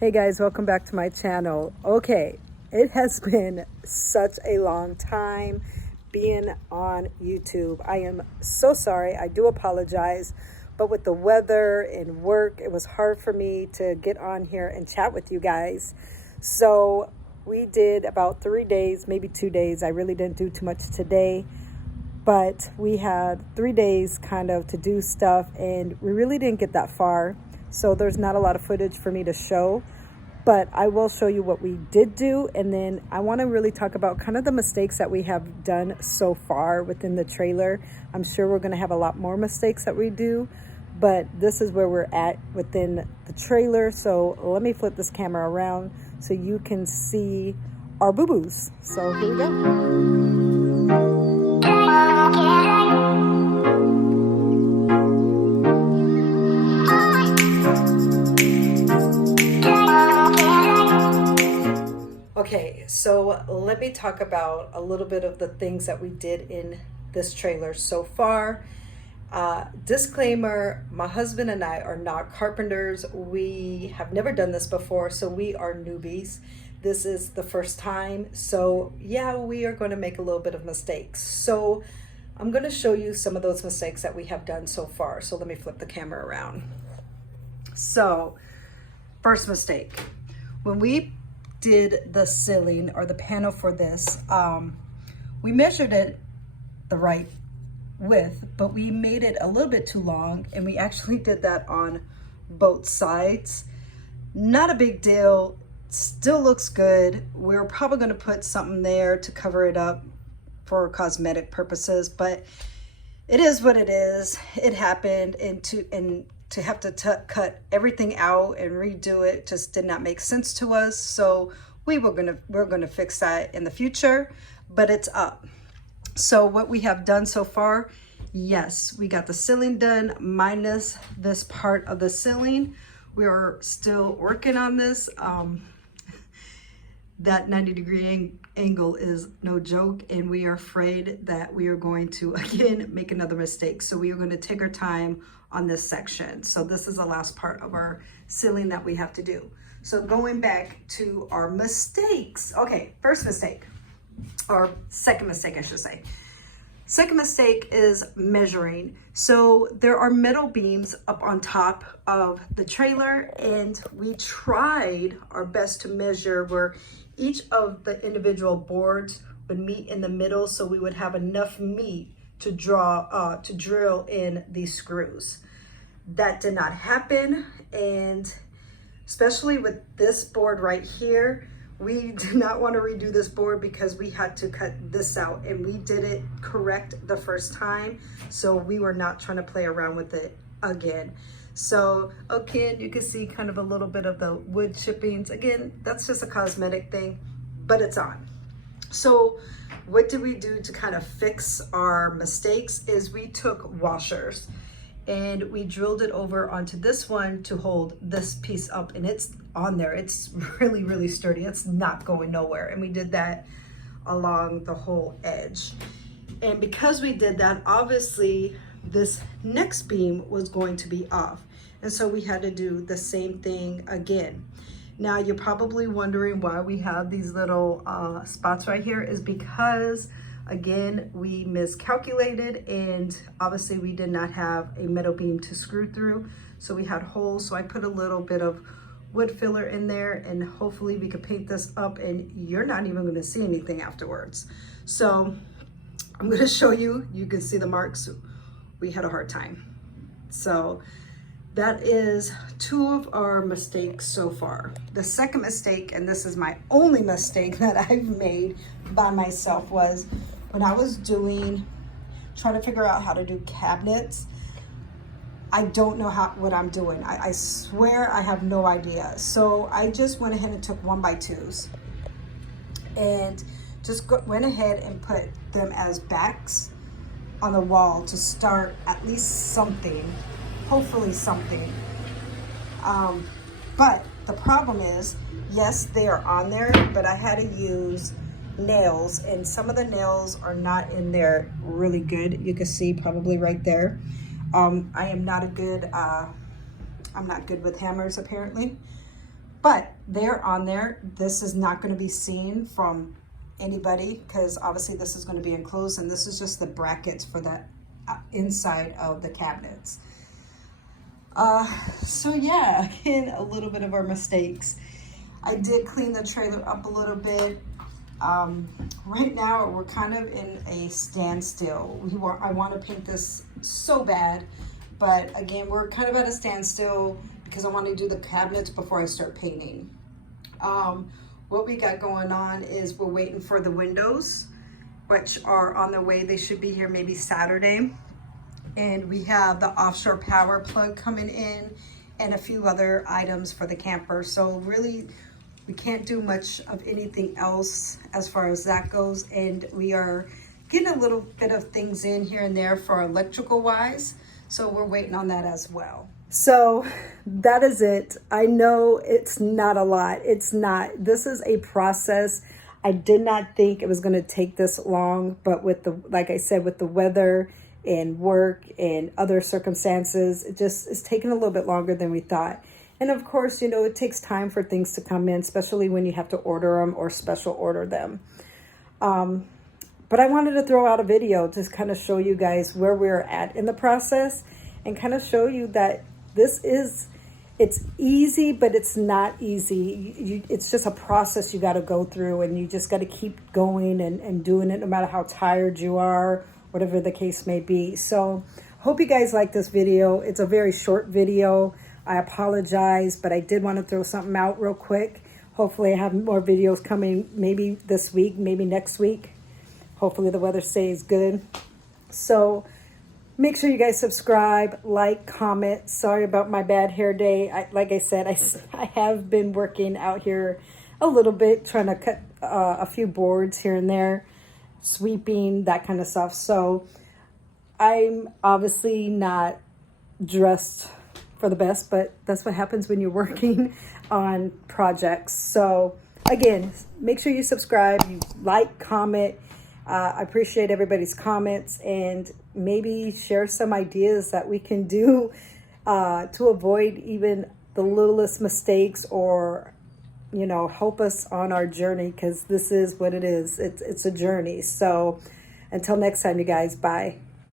Hey guys, welcome back to my channel. Okay, it has been such a long time being on YouTube. I am so sorry. I do apologize. But with the weather and work, it was hard for me to get on here and chat with you guys. So we did about 3 days, maybe 2 days. I really didn't do too much today. But we had 3 days kind of to do stuff, and we really didn't get that far. So there's not a lot of footage for me to show, but I will show you what we did do. And then I want to really talk about kind of the mistakes that we have done so far within the trailer. I'm sure we're going to have a lot more mistakes that we do, but this is where we're at within the trailer. So let me flip this camera around so you can see our boo-boos. So here we go. Okay, so let me talk about a little bit of the things that we did in this trailer so far. Disclaimer, my husband and I are not carpenters. We have never done this before, so we are newbies. This is the first time. So yeah, we are going to make a little bit of mistakes. So I'm going to show you some of those mistakes that we have done so far. So let me flip the camera around. So first mistake, when we did the ceiling or the panel for this, we measured it the right width, but we made it a little bit too long, and we actually did that on both sides. Not a big deal, still looks good. We're probably going to put something there to cover it up for cosmetic purposes, but it is what it is. It happened, and to have to cut everything out and redo it just did not make sense to us. So we're gonna fix that in the future, but it's up. So what we have done so far, yes, we got the ceiling done minus this part of the ceiling. We are still working on this. That 90-degree angle is no joke, and we are afraid that we are going to again make another mistake. So we are going to take our time on this section. So this is the last part of our ceiling that we have to do. So going back to our mistakes. Okay, first mistake, or second mistake, I should say. Second mistake is measuring. So there are metal beams up on top of the trailer, and we tried our best to measure where each of the individual boards would meet in the middle, so we would have enough meat to drill in these screws. That did not happen, and especially with this board right here, we did not want to redo this board because we had to cut this out, and we did it correct the first time, so we were not trying to play around with it again. So again, you can see kind of a little bit of the wood chippings. Again, that's just a cosmetic thing, but it's on. So what did we do to kind of fix our mistakes is we took washers and we drilled it over onto this one to hold this piece up, and it's on there. It's really, really sturdy. It's not going nowhere. And we did that along the whole edge. And because we did that, obviously this next beam was going to be off. And so we had to do the same thing again. Now you're probably wondering why we have these little spots right here is because, again, we miscalculated, and obviously we did not have a metal beam to screw through. So we had holes. So I put a little bit of wood filler in there, and hopefully we could paint this up and you're not even going to see anything afterwards. So I'm going to show you. You can see the marks. We had a hard time. So that is 2 of our mistakes so far. The second mistake, and this is my only mistake that I've made by myself, was when I was trying to figure out how to do cabinets. I don't know what I'm doing. I swear I have no idea. So I just went ahead and took 1x2s and just went ahead and put them as backs on the wall to start at least something, hopefully something. But the problem is, yes, they are on there, but I had to use nails, and some of the nails are not in there really good. You can see probably right there. I am not a good, I'm not good with hammers apparently. but they're on there. This is not going to be seen from anybody because obviously this is going to be enclosed, and this is just the brackets for the inside of the cabinets. So yeah, again, a little bit of our mistakes. I did clean the trailer up a little bit. Right now we're kind of in a standstill. I want to paint this so bad, but again, we're kind of at a standstill because I want to do the cabinets before I start painting. What we got going on is we're waiting for the windows, which are on their way. They should be here maybe Saturday. And we have the offshore power plug coming in and a few other items for the camper. So really, we can't do much of anything else as far as that goes. And we are getting a little bit of things in here and there for electrical wise. So we're waiting on that as well. So that is it. I know it's not a lot. It's not. This is a process. I did not think it was going to take this long, but with the, like I said, with the weather and work and other circumstances, it just is taking a little bit longer than we thought. And of course, you know, it takes time for things to come in, especially when you have to order them or special order them. But I wanted to throw out a video to kind of show you guys where we're at in the process and kind of show you that it's easy, but it's not easy. It's just a process you got to go through, and you just got to keep going and doing it no matter how tired you are, whatever the case may be. So hope you guys like this video. It's a very short video. I apologize, but I did want to throw something out real quick. Hopefully I have more videos coming maybe this week, maybe next week. Hopefully the weather stays good. So make sure you guys subscribe, like, comment. Sorry about my bad hair day. Like I said, I have been working out here a little bit, trying to cut a few boards here and there, sweeping, that kind of stuff. So I'm obviously not dressed for the best, but that's what happens when you're working on projects. So again, make sure you subscribe, you like, comment. I appreciate everybody's comments, and maybe share some ideas that we can do to avoid even the littlest mistakes, or, you know, help us on our journey, because this is what it is. It's a journey. So until next time, you guys, bye.